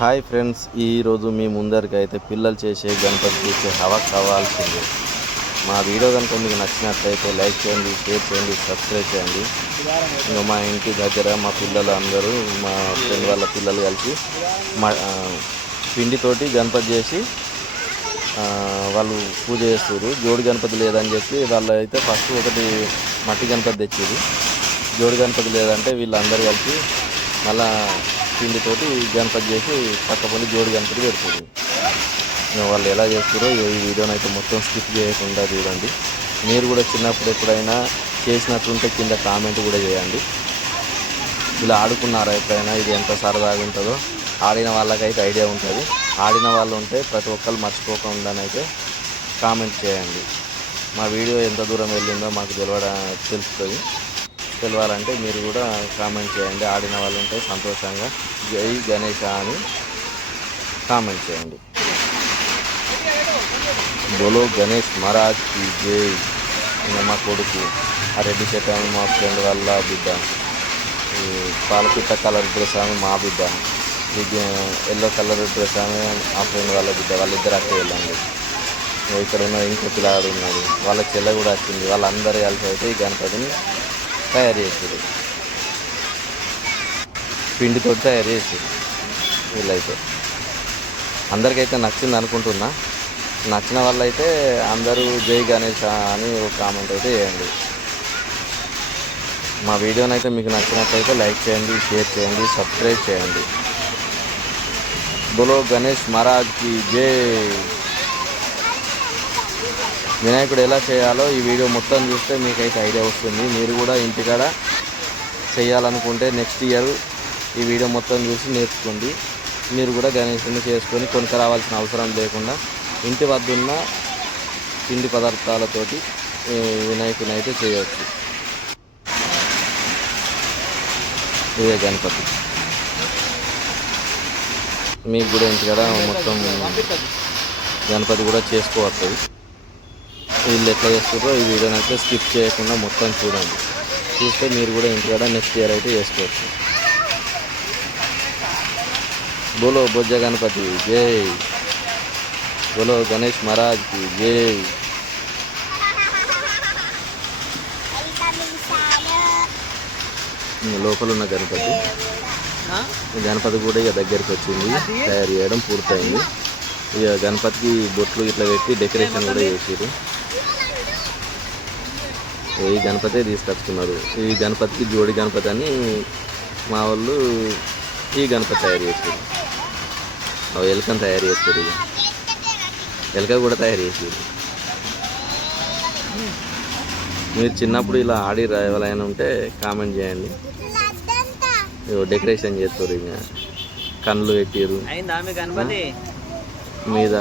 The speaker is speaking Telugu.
హాయ్ ఫ్రెండ్స్, ఈరోజు మీ ముందరికి అయితే పిల్లలు చేసే గణపతి చూసే హవా కావాల్సిందే. మా వీడియో కనుక మీకు నచ్చినట్లయితే లైక్ చేయండి, షేర్ చేయండి, సబ్స్క్రైబ్ చేయండి. ఇంకా మా ఇంటి దగ్గర మా పిల్లలు అందరూ, మా ఫ్రెండ్ వాళ్ళ పిల్లలు కలిసి మా పిండితోటి గణపతి చేసి వాళ్ళు పూజ చేస్తారు. జోడి గణపతి లేదని చెప్పి వాళ్ళు అయితే ఫస్ట్ ఒకటి మట్టి గణపతి తెచ్చేది. జోడి గణపతి లేదంటే వీళ్ళందరూ కలిసి మళ్ళా పిండితోటి గణపతి చేసి పక్కపల్లి జోడి గణపతి పెడుతుంది. వాళ్ళు ఎలా చేస్తారో ఈ వీడియోని అయితే మొత్తం స్కిప్ చేయకుండా చూడండి. మీరు కూడా చిన్నప్పుడు ఎప్పుడైనా చేసినట్టుంటే కింద కామెంట్ కూడా చేయండి. ఇలా ఆడుకున్నారా ఎప్పుడైనా, ఇది ఎంత సరదాగా ఉంటుందో ఆడిన వాళ్ళకైతే ఐడియా ఉంటుంది. ఆడిన వాళ్ళు ఉంటే ప్రతి ఒక్కరు మర్చిపోకుండానైతే కామెంట్ చేయండి. మా వీడియో ఎంత దూరం వెళ్ళిందో మాకు తెలుస్తుంది. తెలవాలంటే మీరు కూడా కామెంట్ చేయండి. ఆడిన వాళ్ళు ఉంటే సంతోషంగా జై గణేష అని కామెంట్ చేయండి. బోలో గణేష్ మహారాజ్ కి జై. మా కొడుకు ఆ రెడ్డి చెట్టు ఆమె మా ఫ్రెండ్ వాళ్ళ బిడ్డ, పాలపిట్ట కలర్ డ్రెస్ ఆమె మా బిడ్డ, ఎల్లో కలర్ డ్రెస్ ఆమె మా ఫ్రెండ్ వాళ్ళ బిడ్డ. వాళ్ళిద్దరు అక్కడ వెళ్ళండి. ఇక్కడ ఉన్న ఇంకో పిల్లాడు ఉన్నాడు, వాళ్ళ చెల్లె కూడా వచ్చింది. వాళ్ళందరూ కలిసి అయితే ఈ గణపతిని తయారు చేసేది, పిండితో తయారు చేసేది. వీళ్ళైతే అందరికైతే నచ్చింది అనుకుంటున్నా. నచ్చిన వాళ్ళైతే అందరూ జై గణేష్ అని ఒక కామెంట్ అయితే చేయండి. మా వీడియోని అయితే మీకు నచ్చినట్లయితే లైక్ చేయండి, షేర్ చేయండి, సబ్స్క్రైబ్ చేయండి. బోలో గణేష్ మహారాజ్కి జై. వినాయకుడు ఎలా చేయాలో ఈ వీడియో మొత్తం చూస్తే మీకైతే ఐడియా వస్తుంది. మీరు కూడా ఇంటికాడ చేయాలనుకుంటే నెక్స్ట్ ఇయర్ ఈ వీడియో మొత్తం చూసి నేర్చుకోండి. మీరు కూడా గణేశుని చేసుకొని కొనుక రావాల్సిన అవసరం లేకుండా ఇంటి వద్ద ఉన్న పిండి పదార్థాలతోటి వినాయకుని అయితే చేయవచ్చు. ఇదే గణపతి. మీకు కూడా ఇంటికాడ మొత్తం గణపతి కూడా చేసుకోవచ్చు. వీళ్ళు ఎట్లా చేస్తారో ఈ వీడియోని అయితే స్కిప్ చేయకుండా మొత్తం చూడండి. చూస్తే మీరు కూడా ఇంటికాడ నెక్స్ట్ ఇయర్ అయితే చేసుకోవచ్చు. బోలో బొజ్జ గణపతి జై. బోలో గణేష్ మహారాజ్కి జై. లోపల ఉన్న గణపతి, గణపతి కూడా ఇక దగ్గరికి వచ్చింది. తయారు చేయడం పూర్తయింది. ఇక గణపతికి బొట్లు ఇట్లా పెట్టి డెకరేషన్ కూడా చేసారు. ఈ గణపతి తీసుకొచ్చుకున్నారు. ఈ గణపతికి జోడి గణపతి అని మా వాళ్ళు ఈ గణపతి తయారు చేస్తారు. ఎలుకను తయారు చేస్తారు. ఇక ఎలుక కూడా తయారు చేసారు. మీరు చిన్నప్పుడు ఇలా ఆడి ఎవరైనా ఉంటే కామెంట్ చేయండి. డెకరేషన్ చేస్తారు. ఇక కళ్ళు పెట్టారు మీద.